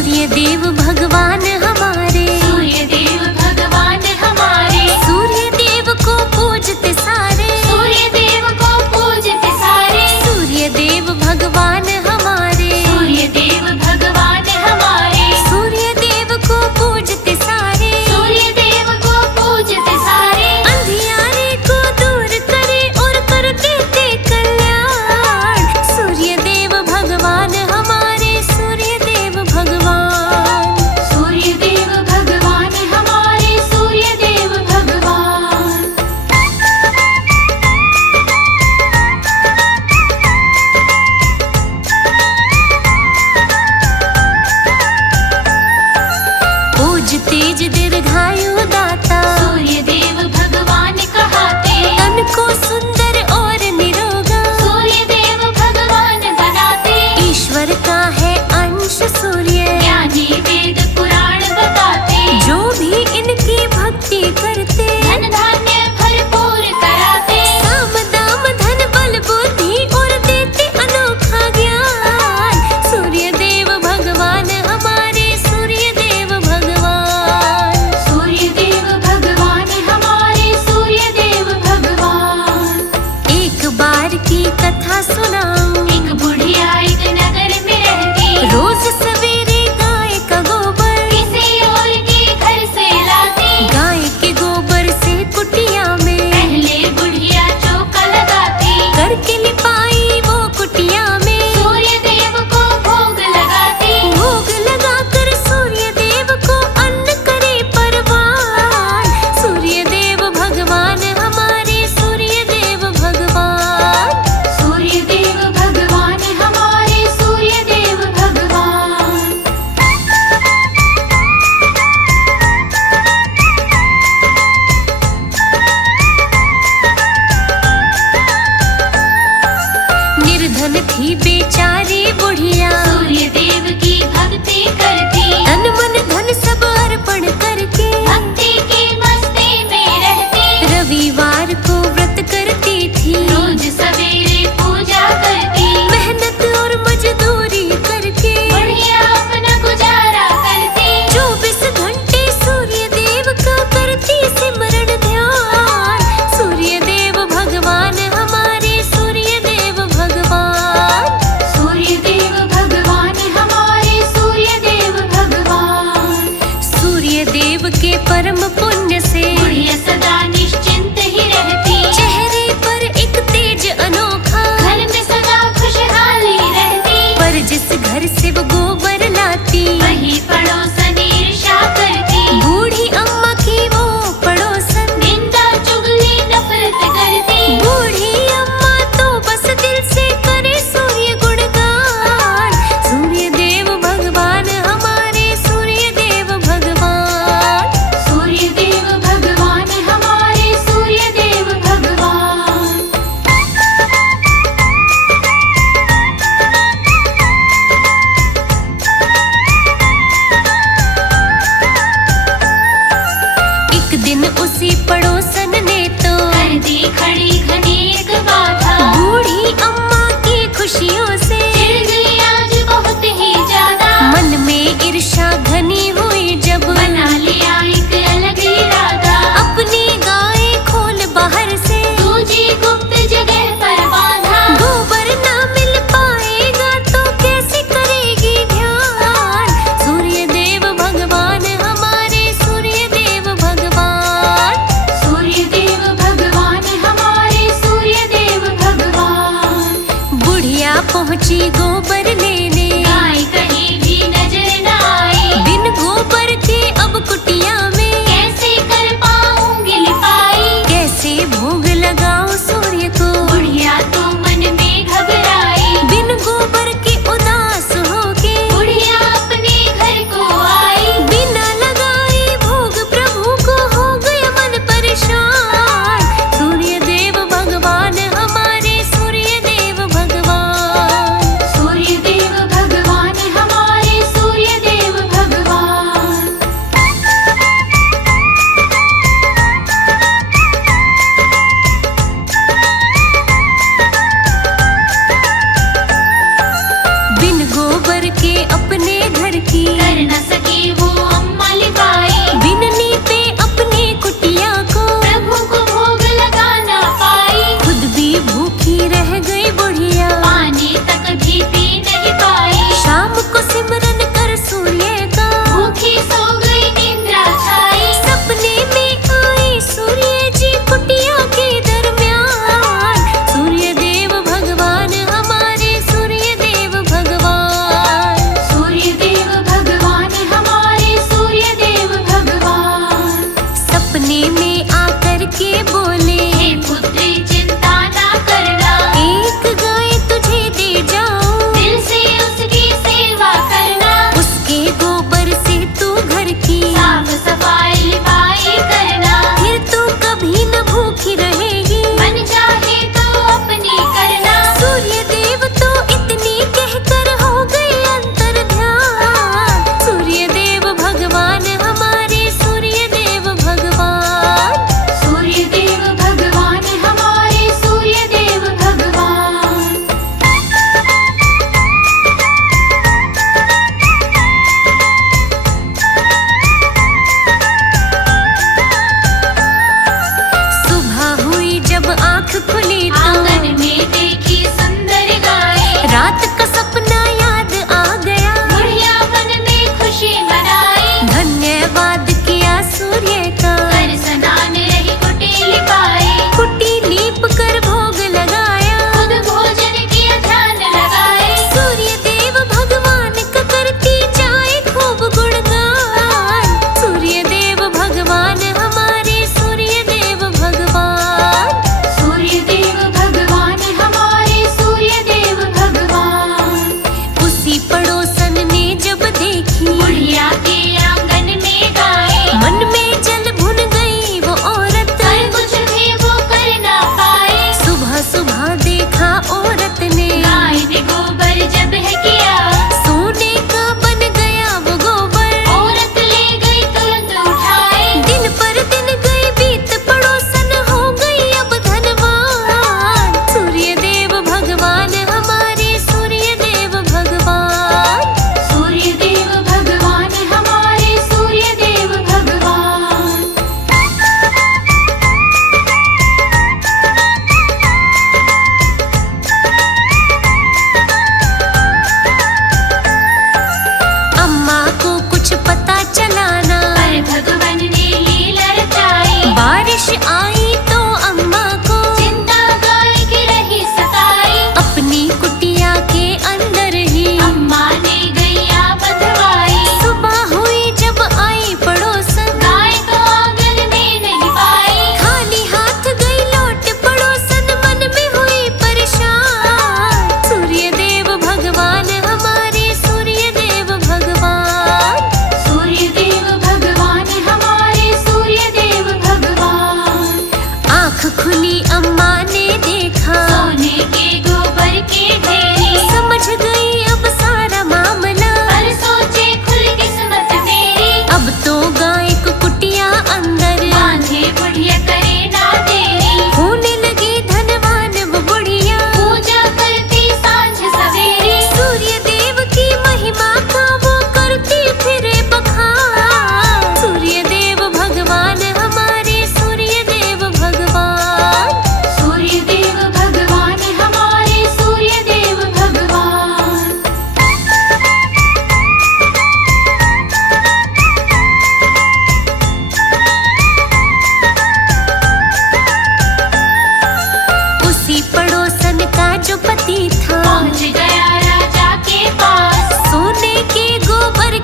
सूर्य देव भगवान हमारे, सूर्य देव भगवान हमारे, सूर्य देव को पूजते सारे, सूर्य देव को पूजते सारे, सूर्य देव भगवान हमारे, सूर्य देव भगवान हमारे, सूर्य देव को पूजते सारे, सूर्य देव को पूजते सारे, अंधियारे को दूर करे और कर देते कल्याण। सूर्य देव भगवान हमारे, सूर्य देव भगवान, सूर्य देव भगवान हमारे, सूर्य देव भगवान। पूज तेज दीर्घायु दाता, सूर्य देव भगवान कहाते, तन को सुंदर और निरोगा, सूर्य देव भगवान बनाते, ईश्वर का है अंश सूर्य, ज्ञानी वेद पुराण बताते, जो भी इनकी भक्ति करते, धन धान्य भरपूर कराते, साम दाम धन बल बुद्धि और देते अनोखा ज्ञान। सूर्य देव भगवान हमारे, सूर्य देव भगवान, सूर्य देव भगवान हमारे, सूर्य देव भगवान। एक बार की कथा सुनाऊं, एक बुढ़िया एक नगर में रहती, रोज सवेरे गाय का गोबर, किसी और के घर से लाती, गाय के गोबर से कुटिया में पहले बुढ़िया चौका लगाती, करके लिपाई वो कुटिया में, सूर्य देव को भोग लगाती, भोग लगाकर सूर्य देव को अन्न करे परवान। सूर्य देव भगवान हमारे, सूर्य देव भगवान, सूर्य देव भगवान हमारे, सूर्य देव भगवान। निर्धन थी बेचारी बुढ़िया, सूर्य देव की भक्ति करती, तन मन धन सब अर्पण करके भक्ति की मस्ती में रहती, रविवार को व्रत करती थी, रोज सवेरे पूजा करती, मेहनत और मजदूरी करके बुढ़िया अपना गुजारा करती, 24 घंटे सूर्य देव का करती सिमरण ध्यान। सूर्य देव भगवान हमारे, सूर्य देव भगवान, सूर्य देव भगवान हमारे, सूर्य देव भगवान। सूर्य देव के परम पुण्य से बुढ़िया सदा निश्चिंत ही रहती, चेहरे पर एक तेज अनोखा, घर में सदा खुशहाली रहती, पर जिस घर से वो गोबर लाती, वही पड़ोसन ईर्ष्या करती, बूढ़ी अम्मा की वो पड़ोसन, निंदा चुगली नफरत करती, बूढ़ी अम्मा तो बस दिल से करे सूर्य गुणगान। सूर्य देव भगवान हमारे, सूर्य देव भगवान, सूर्य देव भगवान हमारे, सूर्य देव भगवान। एक दिन उसी पड़ोसन ने तो कर दी खड़ी घनी एक बाधा, बूढ़ी अम्मा की खुशियों से चिढ़ गई आज बहुत ही ज्यादा, मन में ईर्ष्या घनी हुई जब बना लिया एक अलग इरादा, अपनी गाय खोल बाहर से दूजी गुप्त जगह पर बांधा, गोबर ना मिल पाएगा तो कैसे करेगी ध्यान। सूर्य देव भगवान हमारे, सूर्य देव भगवान, सूर्य देव भगवान हमारे, सूर्य देव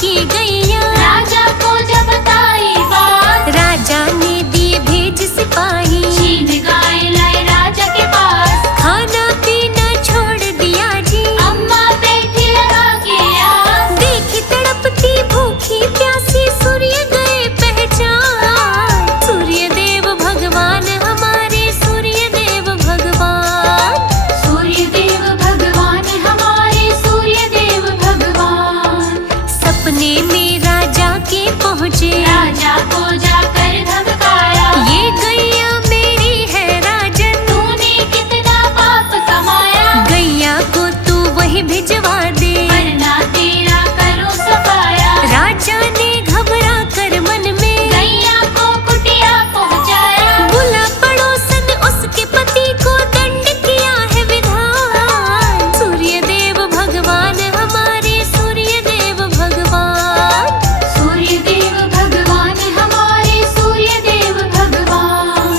की गैया। राजा को जब बताई बात, राजा ने दिए भेज सिपाही, छीन गाय लाए राजा के पास। खाना पीना छोड़ दिया जी, अम्मा बैठी लगा के आस। देखी तड़पती भूखी प्यासी, सूर्य गए पहचान। सूर्य देव भगवान हमारे, सूर्य देव भगवान। सूर्य देव भगवान हमारे, सूर्य देव भगवान। सपने में राजा के पहुँचे, राजा को जाकर धमकाया, ये गैया मेरी है राजन, तूने कितना पाप कमाया। गैया को तू वही भिजवा दे, वरना तेरा करो सफाया। राजा ने घबरा कर मन में गैया को कुटिया पहुंचाया, बुला पड़ोसन उसके पति को, दंड किया है विधान। सूर्य देव भगवान हमारे, सूर्य देव भगवान। सूर्य देव भगवान हमारे, सूर्य देव भगवान।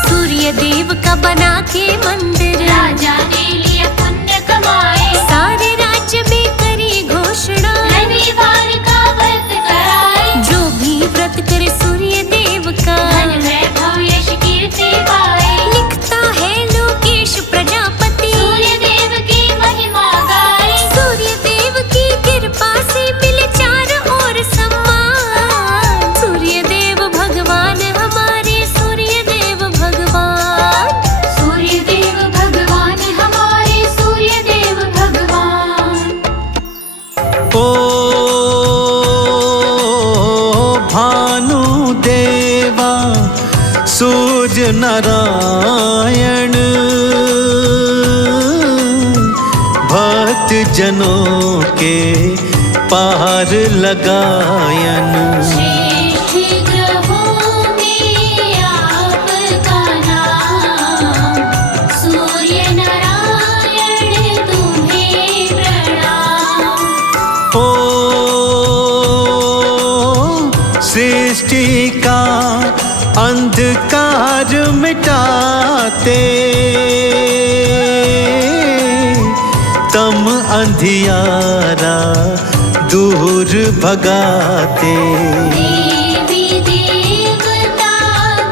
सूर्य देव का बना के मंदिर, राजा ने लिया पुण्य कमाए, सारे राज्य में करी घोषणा। रविवार का व्रत कराए, जो भी व्रत करे सूर्य देव का, धन वैभव यश कीर्ति पाए। लिखता है लोकेश प्रजापति, सूर्य देव की महिमा गाए, सूर्य देव की कृपा से मिले चारों ओर सम्मान। सूर्य देव भगवान हमारे, सूर्य देव भगवान। सूर्य देव भगवान हमारे, सूर्य देव भगवान। ओ भानुदेवा सूर्य नारायण, भक्त जनों के पार लगायन। श्रेष्ठ ग्रहों में आपका नाम, सूर्य नारायण तुम्हें प्रणाम। ओ सृष्टि का अंधकार मिटाते, तम अंधियारा दूर भगाते। देवी देवता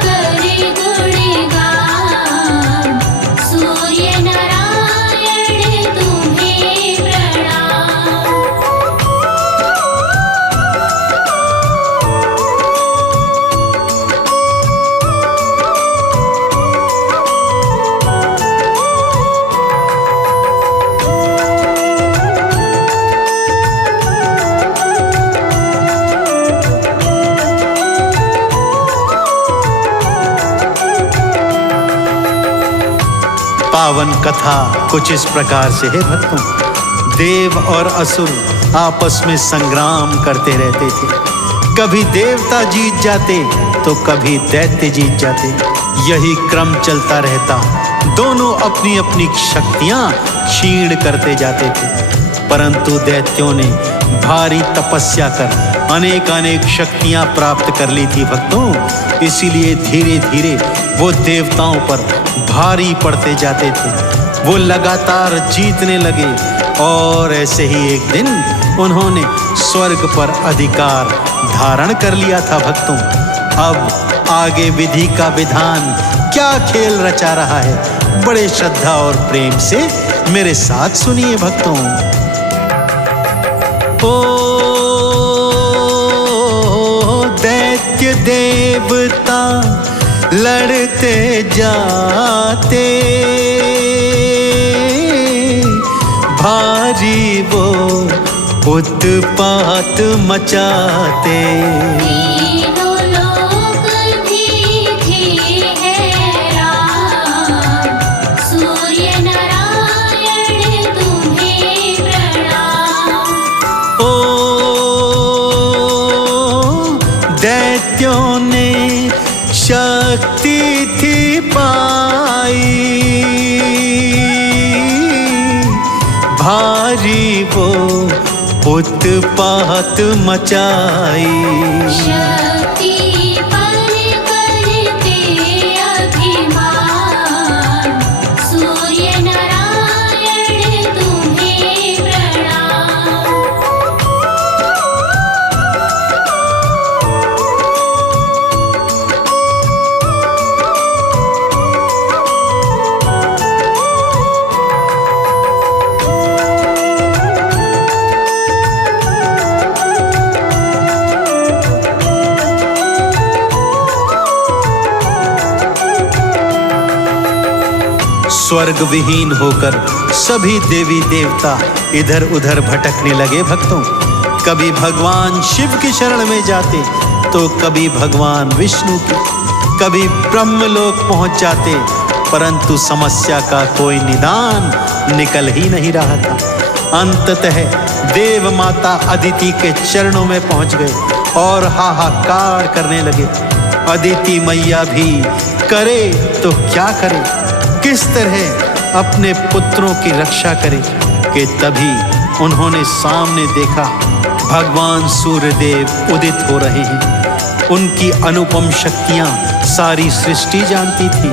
करे गुणगान, सूर्य नारायण तुम्हें प्रणाम। पावन कथा कुछ इस प्रकार से है भक्तों। देव और असुर आपस में संग्राम करते रहते थे। कभी देवता जीत जाते तो कभी दैत्य जीत जाते। यही क्रम चलता रहता। दोनों अपनी अपनी शक्तियां क्षीण करते जाते थे। परंतु दैत्यों ने भारी तपस्या कर अनेक शक्तियां प्राप्त कर ली थी भक्तों। इसीलिए धीरे धीरे वो देवताओं पर भारी पड़ते जाते थे। वो लगातार जीतने लगे और ऐसे ही एक दिन उन्होंने स्वर्ग पर अधिकार धारण कर लिया था भक्तों। अब आगे विधि का विधान क्या खेल रचा रहा है, बड़े श्रद्धा और प्रेम से मेरे साथ सुनिए भक्तों। ओ दैत्य देवता लड़ते जाते, भारी वो उत्पात मचाते। तीनों लोक भी थे हैरान, सूर्य नारायण तुम्हें प्रणाम। ओ दैत्यों ने शक्ति थी पाई, भारी वो उत्पात मचाई। शक्ति पर कर स्वर्ग विहीन होकर सभी देवी देवता इधर उधर भटकने लगे भक्तों। कभी भगवान शिव की शरण में जाते तो कभी भगवान विष्णु की, कभी ब्रह्मलोक पहुंच जाते, परंतु समस्या का कोई निदान निकल ही नहीं रहा था। अंततः देव माता अदिति के चरणों में पहुंच गए और हाहाकार करने लगे। अदिति मैया भी करे तो क्या करे, किस तरह अपने पुत्रों की रक्षा करे, कि तभी उन्होंने सामने देखा भगवान सूर्यदेव उदित हो रहे हैं। उनकी अनुपम शक्तियां सारी सृष्टि जानती थी।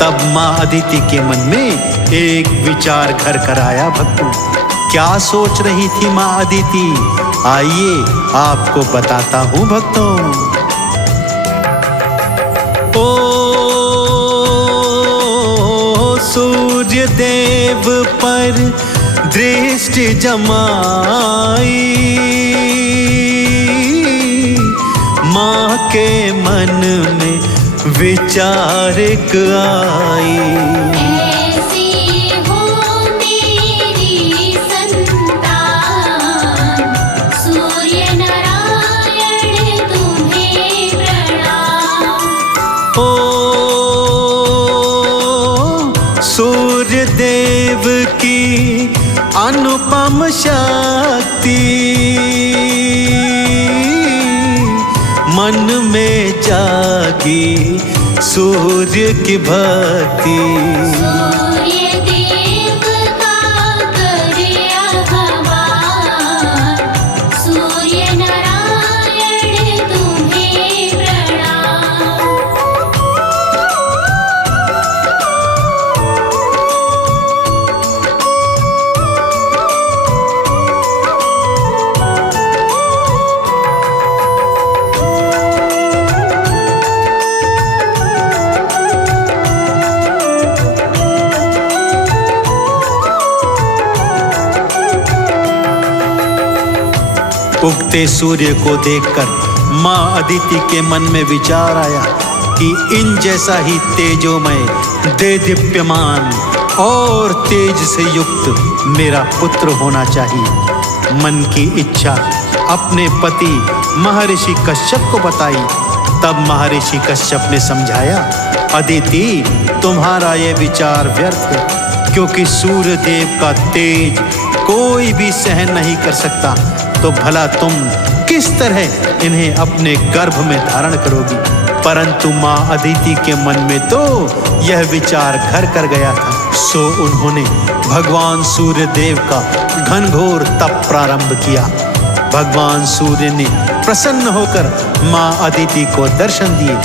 तब माँ अदिति के मन में एक विचार घर कर आया भक्तों। क्या सोच रही थी माँ अदिति, आइए आपको बताता हूं भक्तों। ओ सूर्य देव पर दृष्टि जमाई, माँ के मन में विचारक आई। ऐसी हो मेरी संतान, सूर्य नारायण तुम्हें प्रणाम। ओ सूर्य देव की अनुपम शक्ति, मन में जागी सूर्य की भक्ति। सूर्य देव का करे आह्वान, सूर्य नारायण तुम्हें प्रणाम। उगते सूर्य को देखकर माँ अदिति के मन में विचार आया कि इन जैसा ही तेजोमय, देदीप्यमान और तेज से युक्त मेरा पुत्र होना चाहिए। मन की इच्छा अपने पति महर्षि कश्यप को बताई। तब महर्षि कश्यप ने समझाया, अदिति तुम्हारा ये विचार व्यर्थ है, क्योंकि सूर्य देव का तेज कोई भी सहन नहीं कर सकता। तो भला तुम किस तरह इन्हें अपने गर्भ में धारण करोगी। परंतु माँ अदिति के मन में तो यह विचार घर कर गया था। सो उन्होंने भगवान सूर्य देव का घनघोर तप प्रारंभ किया। भगवान सूर्य ने प्रसन्न होकर माँ अदिति को दर्शन दिए।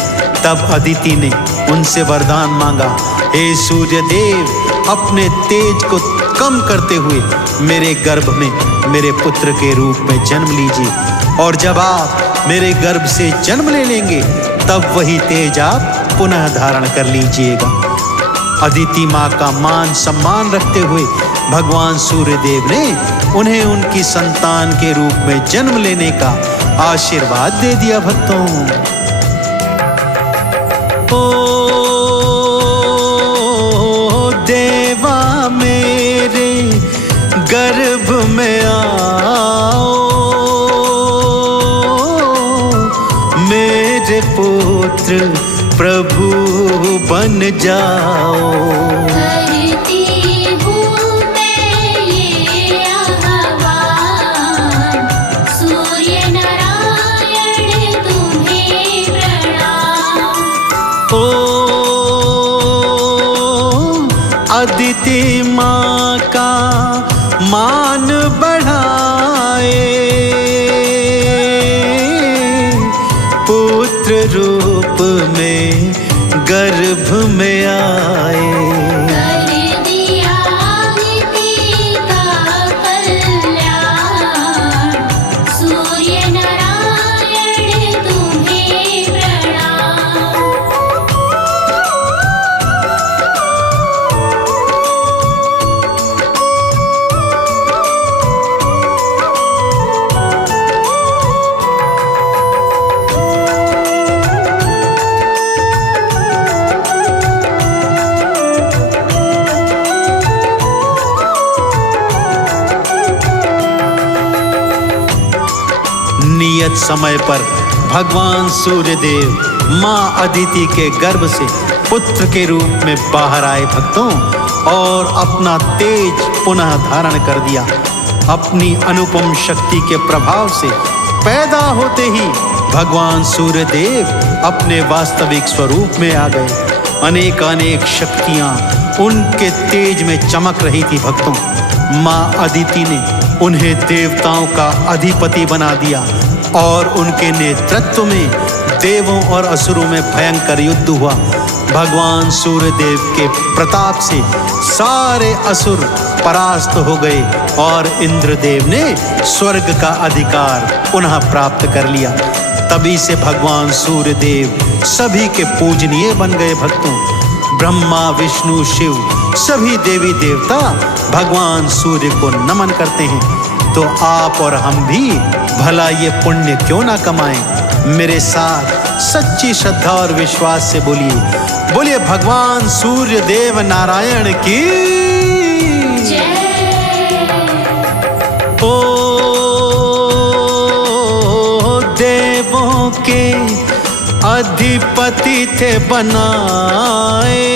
तब अदिति ने उनसे वरदान मांगा, हे सूर्य देव, अपने तेज को कम करते हुए मेरे गर्भ में मेरे पुत्र के रूप में जन्म लीजिए, और जब आप मेरे गर्भ से जन्म ले लेंगे तब वही तेज आप पुनः धारण कर लीजिएगा। अदिति माँ का मान सम्मान रखते हुए भगवान सूर्यदेव ने उन्हें उनकी संतान के रूप में जन्म लेने का आशीर्वाद दे दिया भक्तों। ओ देवा मेरे गर्भ में आओ, मेरे पुत्र प्रभु बन जाओ। करती हूँ मैं ये आह्वान, सूर्य नारायण तुम्हें प्रणाम। ओ अदिति माँ का मान बढ़ाए, पुत्र रूप में गर्भ में आए। कर दिया अदिति का कल्याण, सूर्य नारायण तुम्हें प्रणाम। नियत समय पर भगवान सूर्यदेव माँ अदिति के गर्भ से पुत्र के रूप में बाहर आए भक्तों, और अपना तेज पुनः धारण कर दिया। अपनी अनुपम शक्ति के प्रभाव से पैदा होते ही भगवान सूर्यदेव अपने वास्तविक स्वरूप में आ गए। अनेक शक्तियां उनके तेज में चमक रही थी भक्तों। माँ अदिति ने उन्हें देवताओं का अधिपति बना दिया और उनके नेतृत्व में देवों और असुरों में भयंकर युद्ध हुआ। भगवान सूर्यदेव के प्रताप से सारे असुर परास्त हो गए और इंद्रदेव ने स्वर्ग का अधिकार पुनः प्राप्त कर लिया। तभी से भगवान सूर्यदेव सभी के पूजनीय बन गए भक्तों। ब्रह्मा, विष्णु, शिव सभी देवी देवता भगवान सूर्य को नमन करते हैं। तो आप और हम भी भला ये पुण्य क्यों ना कमाएं। मेरे साथ सच्ची श्रद्धा और विश्वास से बोलिए भगवान सूर्य देव नारायण की ओ देवों के अधिपति थे बनाए,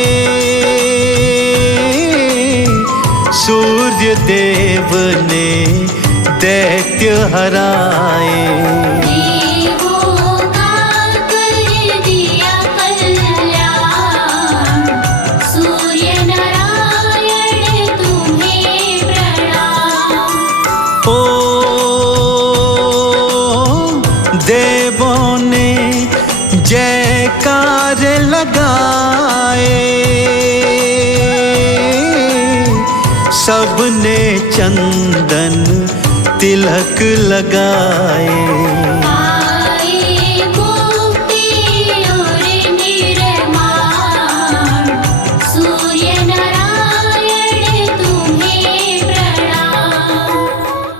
सूर्य देव ने दैत्य हराए। देवों का कर दिया कल्याण, सूर्य नारायण तुम्हें प्रणाम। ओ देवों ने जयकार लगाए, सबने चंदन तिलक लगाए।